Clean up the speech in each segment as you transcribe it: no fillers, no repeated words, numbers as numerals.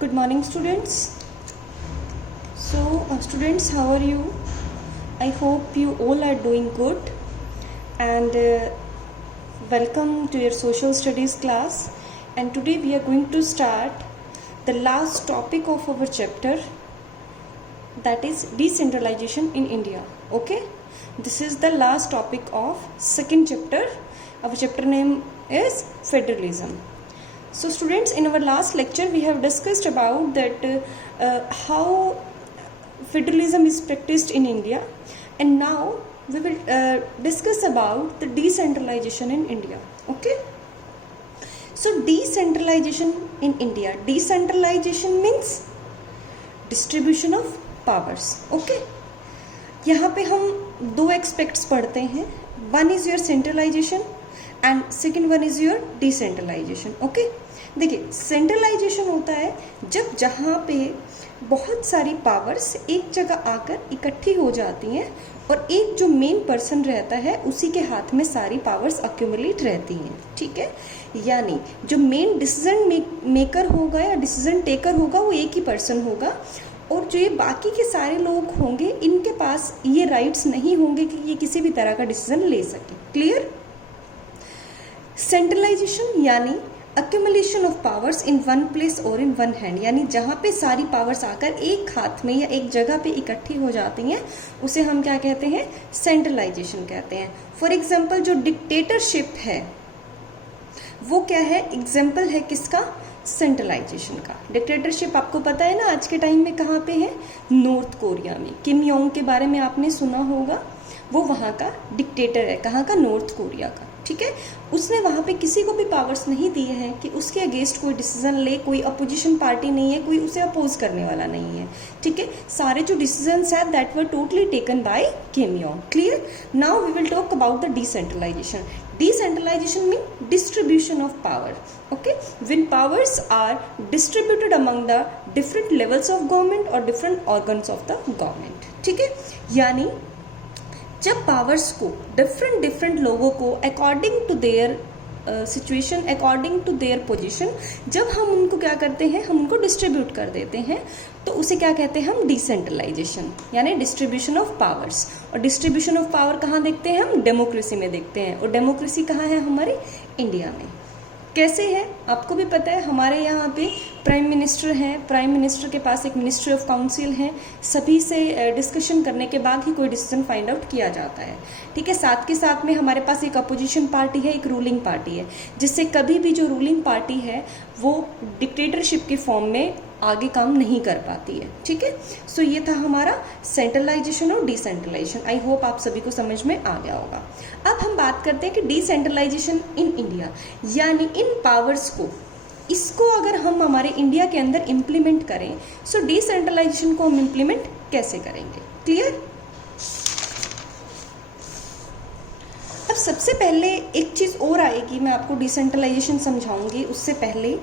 Good morning, students. Students, how are you? I hope you all are doing good, and welcome to your social studies class. And today we are going to start the last topic of our chapter, that is decentralization in India. Okay, this is the last topic of second chapter. Our chapter name is federalism. So students, in our last lecture we have discussed about that how federalism is practiced in India, and now we will discuss about the decentralization in India. Okay, so decentralization in India, decentralization means distribution of powers. Okay, यहाँ पे हम दो aspects पढ़ते हैं, one is your centralization and second one is your decentralization. Okay, देखिए centralization होता है जब जहाँ पे बहुत सारी पावर्स एक जगह आकर इकट्ठी हो जाती हैं और एक जो मेन पर्सन रहता है उसी के हाथ में सारी पावर्स अक्यूमुलेट रहती हैं. ठीक है, यानी जो मेन डिसीजन मेकर होगा या डिसीजन टेकर होगा वो एक ही पर्सन होगा, और जो ये बाकी के सारे लोग होंगे इनके पास ये राइट्स नहीं होंगे कि ये किसी भी तरह का डिसीजन ले सके. क्लियर? सेंट्रलाइजेशन यानी accumulation of powers in one place और इन वन हैंड, यानी जहाँ पे सारी पावर्स आकर एक हाथ में या एक जगह पे इकट्ठी हो जाती हैं उसे हम क्या कहते हैं? सेंट्रलाइजेशन कहते हैं. फॉर एग्जाम्पल जो डिक्टेटरशिप है वो क्या है? एग्जाम्पल है किसका? सेंट्रलाइजेशन का. डिक्टेटरशिप आपको पता है ना आज के टाइम में कहाँ पे है? नॉर्थ कोरिया में. किम योंग के बारे में आपने सुना होगा, वो वहाँ का डिक्टेटर है. कहाँ का? नॉर्थ कोरिया का. ठीक है, उसने वहाँ पे किसी को भी पावर्स नहीं दिए हैं कि उसके अगेंस्ट कोई डिसीजन ले, कोई अपोजिशन पार्टी नहीं है, कोई उसे अपोज करने वाला नहीं है. ठीक है, सारे जो डिसीजंस है that were totally taken by Kim Yong. Clear? Now we will talk about the decentralization. Decentralization means distribution of power. Okay, when powers are distributed among the different levels of government or different organs of the government. ठीक है, यानी जब powers को different लोगों को according to their situation, according to their position, जब हम उनको क्या करते हैं? हम उनको डिस्ट्रीब्यूट कर देते हैं, तो उसे क्या कहते हैं हम? डिसेंट्रलाइजेशन, यानी डिस्ट्रीब्यूशन ऑफ पावर्स. और डिस्ट्रीब्यूशन ऑफ पावर कहाँ देखते हैं हम? डेमोक्रेसी में देखते हैं. और डेमोक्रेसी कहाँ है? हमारे इंडिया में. कैसे है? आपको भी पता है, हमारे यहाँ पे प्राइम मिनिस्टर हैं, प्राइम मिनिस्टर के पास एक मिनिस्ट्री ऑफ काउंसिल है, सभी से डिस्कशन करने के बाद ही कोई डिसीजन फाइंड आउट किया जाता है. ठीक है, साथ के साथ में हमारे पास एक अपोजिशन पार्टी है, एक रूलिंग पार्टी है, जिससे कभी भी जो रूलिंग पार्टी है वो डिक्टेटरशिप के फॉर्म में आगे काम नहीं कर पाती है. ठीक है, सो ये था हमारा सेंट्रलाइजेशन और डिसेंट्रलाइजेशन. आई होप आप सभी को समझ में आ गया होगा. अब हम बात करते हैं कि डिसेंट्रलाइजेशन इन इंडिया, यानी इन पावर्स को, इसको अगर हम हमारे इंडिया के अंदर इम्प्लीमेंट करें, सो डिसेंट्रलाइजेशन को हम इम्प्लीमेंट कैसे करेंगे? क्लियर? अब सबसे पहले एक चीज और आएगी, मैं आपको डिसेंट्रलाइजेशन समझाऊंगी. उससे पहले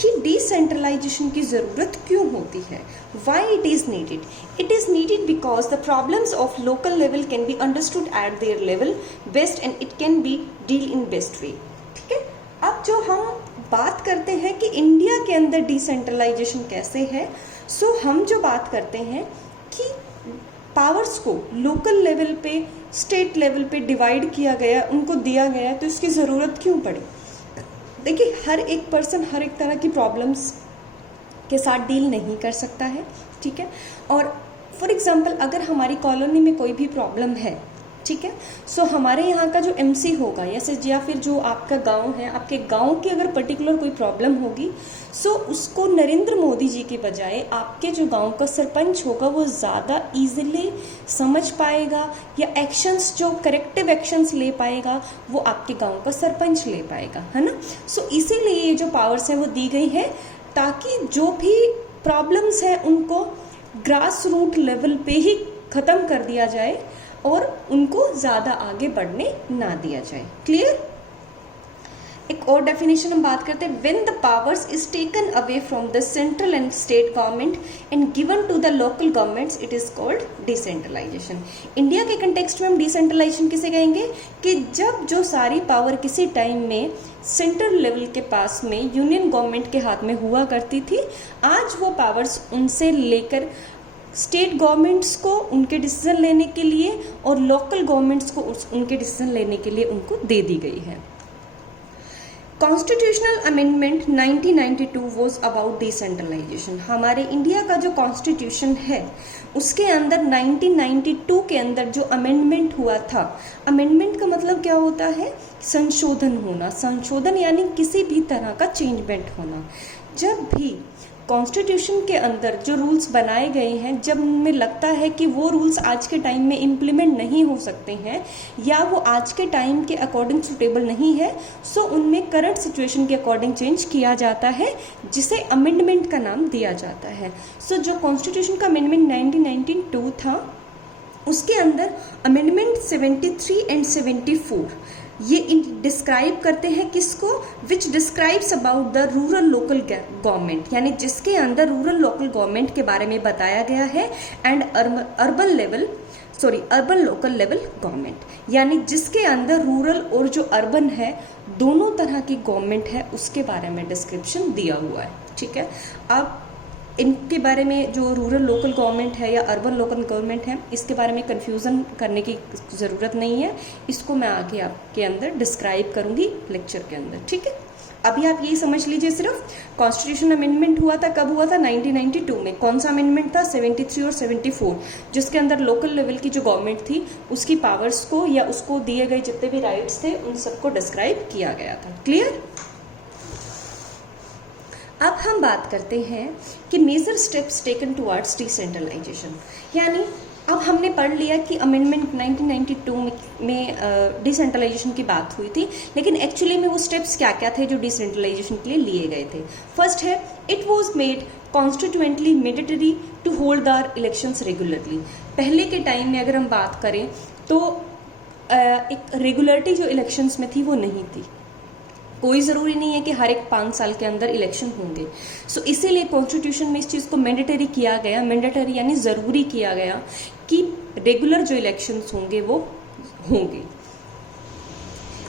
कि डिसेंट्रलाइजेशन की जरूरत क्यों होती है, why it is needed. It is needed because the problems of local level can be understood eight their level best and it can be deal in best way. ठीक है, अब जो हम बात करते हैं कि इंडिया के अंदर डिसेंट्रलाइजेशन कैसे है, सो हम जो बात करते हैं कि पावर्स को लोकल लेवल पे, स्टेट लेवल पे डिवाइड किया गया, उनको दिया गया, तो इसकी ज़रूरत क्यों पड़ी? देखिए, हर एक पर्सन हर एक तरह की प्रॉब्लम्स के साथ डील नहीं कर सकता है. ठीक है, और फॉर एग्जांपल अगर हमारी कॉलोनी में कोई भी प्रॉब्लम है, ठीक है, सो हमारे यहाँ का जो एमसी होगा या फिर जो आपका गांव है, आपके गांव की अगर पर्टिकुलर कोई प्रॉब्लम होगी, सो उसको नरेंद्र मोदी जी के बजाय आपके जो गांव का सरपंच होगा वो ज़्यादा इजीली समझ पाएगा, या एक्शंस जो करेक्टिव एक्शंस ले पाएगा वो आपके गांव का सरपंच ले पाएगा, है ना. सो इसीलिए ये जो पावर्स हैं वो दी गई है ताकि जो भी प्रॉब्लम्स हैं उनको ग्रास रूट लेवल पे ही ख़त्म कर दिया जाए और उनको ज़्यादा आगे बढ़ने ना दिया जाए. क्लियर? एक और डेफिनेशन हम बात करते हैं, when the powers is taken away from the central and state government and given to the local governments, it is called decentralization. India के कंटेक्स्ट में हम डिसेंट्रलाइजेशन किसे कहेंगे कि जब जो सारी पावर किसी टाइम में सेंट्रल लेवल के पास में यूनियन गवर्नमेंट के हाथ में हुआ करती थी, आज वो पावर्स उनसे लेकर स्टेट गवर्नमेंट्स को उनके डिसीजन लेने के लिए और लोकल गवर्नमेंट्स को उनके डिसीजन लेने के लिए उनको दे दी गई है। Constitutional amendment 1992 was about decentralization. हमारे इंडिया का जो कॉन्स्टिट्यूशन है उसके अंदर 1992 के अंदर जो अमेंडमेंट हुआ था, अमेंडमेंट का मतलब क्या होता है, संशोधन होना। संशोधन यानी किसी भी तरह का चेंजमेंट होना। जब भी कॉन्स्टिट्यूशन के अंदर जो रूल्स बनाए गए हैं, जब उनमें लगता है कि वो रूल्स आज के टाइम में इम्प्लीमेंट नहीं हो सकते हैं या वो आज के टाइम के अकॉर्डिंग सूटेबल नहीं है, सो उनमें करंट सिचुएशन के अकॉर्डिंग चेंज किया जाता है, जिसे अमेंडमेंट का नाम दिया जाता है। सो जो कॉन्स्टिट्यूशन का अमेंडमेंट 1992 था, उसके अंदर अमेंडमेंट 73 एंड 74 ये डिस्क्राइब करते हैं किसको, which describes about the rural local government, यानी जिसके अंदर रूरल लोकल गवर्नमेंट के बारे में बताया गया है, and urban local level government, यानी जिसके अंदर रूरल और जो अर्बन है दोनों तरह की गवर्नमेंट है, उसके बारे में डिस्क्रिप्शन दिया हुआ है। ठीक है, अब इनके बारे में जो रूरल लोकल गवर्नमेंट है या अर्बन लोकल गवर्नमेंट है, इसके बारे में कन्फ्यूज़न करने की ज़रूरत नहीं है, इसको मैं आगे आपके अंदर डिस्क्राइब करूंगी लेक्चर के अंदर। ठीक है, अभी आप यही समझ लीजिए सिर्फ कॉन्स्टिट्यूशन अमेंडमेंट हुआ था, कब हुआ था, 1992 में। कौन सा अमेंडमेंट था, 73 और 74, जिसके अंदर लोकल लेवल की जो गवर्नमेंट थी उसकी पावर्स को या उसको दिए गए जितने भी राइट्स थे उन सबको डिस्क्राइब किया गया था। क्लियर। अब हम बात करते हैं कि major steps taken towards decentralization, यानी अब हमने पढ़ लिया कि अमेंडमेंट 1992 में डिसेंट्रलाइजेशन की बात हुई थी, लेकिन एक्चुअली में वो स्टेप्स क्या क्या थे जो डिसेंट्रलाइजेशन के लिए लिए गए थे। फर्स्ट है, it was made constituently mandatory to hold our elections regularly. पहले के टाइम में अगर हम बात करें तो एक रेगुलरिटी जो इलेक्शंस में थी वो नहीं थी। कोई ज़रूरी नहीं है कि हर एक 5 साल के अंदर इलेक्शन होंगे। सो इसीलिए कॉन्स्टिट्यूशन में इस चीज़ को मैंडेटरी किया गया, मैंडेटरी यानी ज़रूरी किया गया कि रेगुलर जो इलेक्शंस होंगे वो होंगे।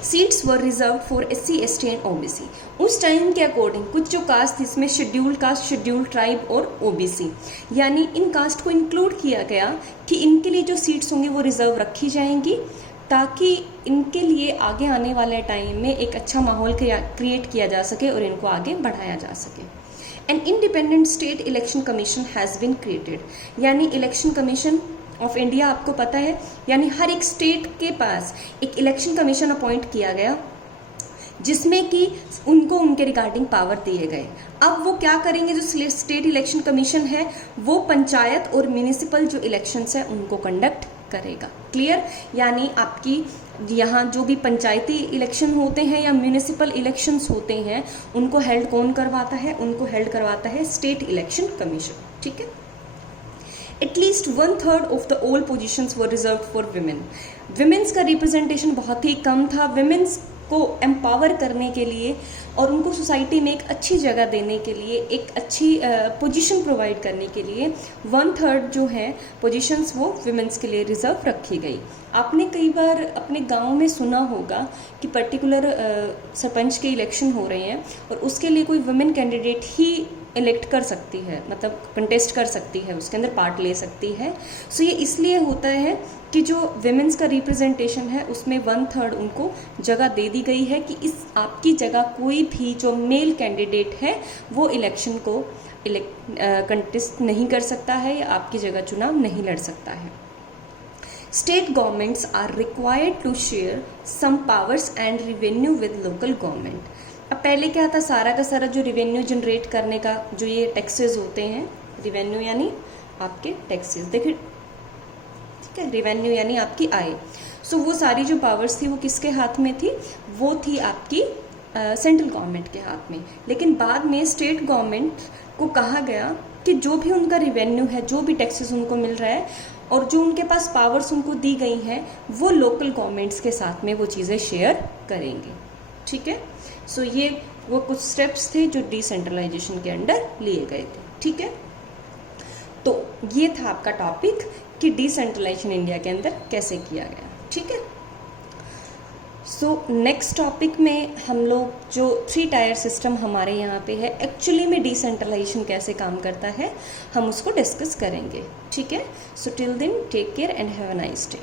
Seats were reserve for SC, ST and OBC। उस टाइम के अकॉर्डिंग कुछ जो कास्ट, इसमें शेड्यूल्ड कास्ट, शेड्यूल्ड ट्राइब और OBC, यानी इन कास्ट को इंक्लूड किया गया कि इनके लिए जो सीट्स होंगे वो रिजर्व रखी जाएंगी, ताकि इनके लिए आगे आने वाले टाइम में एक अच्छा माहौल क्रिएट किया जा सके और इनको आगे बढ़ाया जा सके। An independent state election commission has been created, यानी इलेक्शन कमीशन ऑफ इंडिया आपको पता है, यानी हर एक स्टेट के पास एक इलेक्शन कमीशन अपॉइंट किया गया जिसमें कि उनको उनके रिगार्डिंग पावर दिए गए। अब वो क्या करेंगे, जो स्टेट इलेक्शन कमीशन है वो पंचायत और म्यूनिसिपल जो इलेक्शंस है उनको कंडक्ट करेगा। क्लियर, यानी आपकी यहाँ जो भी पंचायती इलेक्शन होते हैं या म्यूनिसिपल इलेक्शंस होते हैं उनको हेल्ड कौन करवाता है, उनको हेल्ड करवाता है स्टेट इलेक्शन कमीशन। ठीक है, at least 1/3 of the all positions were reserved for women. Women's का रिप्रेजेंटेशन बहुत ही कम था। विमेन्स को एम्पावर करने के लिए और उनको सोसाइटी में एक अच्छी जगह देने के लिए, एक अच्छी पोजीशन प्रोवाइड करने के लिए 1/3 जो है पोजीशंस वो विमेंस के लिए रिजर्व रखी गई। आपने कई बार अपने गांव में सुना होगा कि पर्टिकुलर सरपंच के इलेक्शन हो रहे हैं और उसके लिए कोई वुमेन कैंडिडेट ही इलेक्ट कर सकती है, मतलब कंटेस्ट कर सकती है, उसके अंदर पार्ट ले सकती है। सो ये इसलिए होता है कि जो विमेंस का रिप्रेजेंटेशन है उसमें 1/3 उनको जगह दे दी गई है कि इस आपकी जगह कोई भी जो मेल कैंडिडेट है वो इलेक्शन को कंटेस्ट नहीं कर सकता है या आपकी जगह चुनाव नहीं लड़ सकता है। State governments are required to share some powers and revenue with local government. अब पहले क्या था, सारा का सारा जो रिवेन्यू जनरेट करने का जो ये टैक्सेस होते हैं, रिवेन्यू यानी आपके टैक्सेस, देखिए ठीक है, रिवेन्यू यानी आपकी आय। सो वो सारी जो पावर्स थी वो किसके हाथ में थी, वो थी आपकी सेंट्रल गवर्नमेंट के हाथ में। लेकिन बाद में स्टेट गवर्नमेंट को कहा गया कि जो भी उनका रिवेन्यू है, जो भी टैक्सेस उनको मिल रहा है और जो उनके पास पावर्स उनको दी गई हैं वो लोकल गवर्नमेंट्स के साथ में वो चीज़ें शेयर करेंगे। ठीक है, सो ये वो कुछ स्टेप्स थे जो डिसेंट्रलाइजेशन के अंडर लिए गए थे। ठीक है, तो ये था आपका टॉपिक कि डिसेंट्रलाइजेशन इंडिया के अंदर कैसे किया गया। ठीक है, सो नेक्स्ट टॉपिक में हम लोग जो 3 टायर सिस्टम हमारे यहाँ पे है, एक्चुअली में डिसेंट्रलाइजेशन कैसे काम करता है, हम उसको डिस्कस करेंगे। ठीक है, so till then take care and have a nice day.